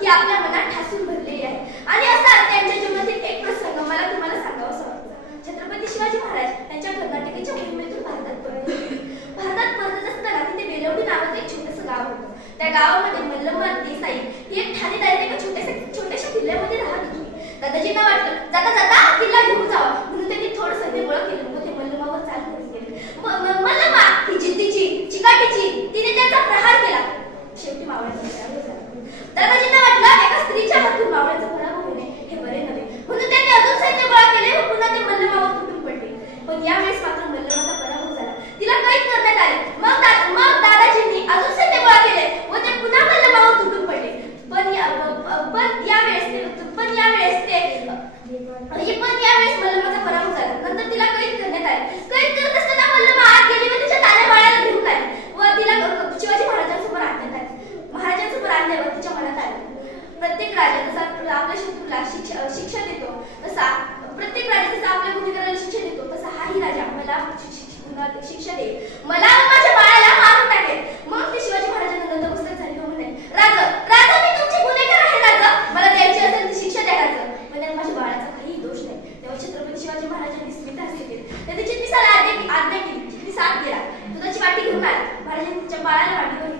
ही आपल्या मनात ठासून भरलेली आहे. आणि असा त्यांच्या जीवनातील एक प्रसंग मला तुम्हाला सांगावासा वाटतो. छत्रपती शिवाजी महाराज यांच्या कर्नाटकाच्या मोहिमेतून भारतात परत असताना तिथे बेलवडी नावाचं एक छोटंसं गाव होतं. त्या गावामध्ये मल्लम्मा देसाई ही एक ठाणेदार एका छोट्याशा किल्ल्यामध्ये राहत होती. दादाजींना वाटलं जाता जाता किल्ला घेऊन जावा, म्हणून त्यांनी थोडं सैन्य गोळा केलं व ते मल्लम्मावर चाल करून गेले. मल्लम्मा ही जिद्दीची चिकाटीची, तिने त्यांचा प्रहार केला. शेवटी मावळ्याचा पराभव झाला. दादाजींना वाटलं एका स्त्रीच्या हातून मावळ्याचा पराभव होणे हे बरे नव्हे, म्हणून त्यांनी अजून सैन्य गोळा केले व पुन्हा ते मल्लम्मावर तुटून पडले. पण यावेळेस मात्र मल्लम्माचा पराभव झाला. तिला कैद करण्यात आले. मग दादाजींनी अजून सैन्य गोळा केले व ते पुन्हा मल्लम्मावर तुटून पडले. पण यावेळेस मल्लम्माचा पराभव झाला. नंतर तिला कैद करण्यात आले. कैद करत असताना मल्लम्मा आत गेली व तिच्या ताऱ्या बाळाला घेऊन आली व तिला शिवाजी महाराजांसमोर आणण्यात आले. महाराजांसमोर आणल्यावर तिच्या मनात आले, प्रत्येक राजा जसा आपल्या शत्रूला शिक्षा देतो तसा आपल्या गुन्हेगाराला शिक्षा देतो, तसा हाही राजा मला शिक्षा देईल, मला माझ्या बाळाला मारून टाकेल. मग ते शिवाजी महाराजांना नतमस्तक झाले व म्हणाले, राजा मी तुमचे गुन्हेगार आहे राजा, मला द्यायची असेल ती शिक्षा द्या राजा, पण त्यात माझ्या बाळाचा काही दोष नाही. तेव्हा छत्रपती शिवाजी महाराजांनी स्मित हास्य केले. त्यांनी चिटणीसाला आज्ञा केली. चिटणीस आत गेला, दुधाची वाटी घेऊन आला. महाराजांनी बाळाला वाटीवर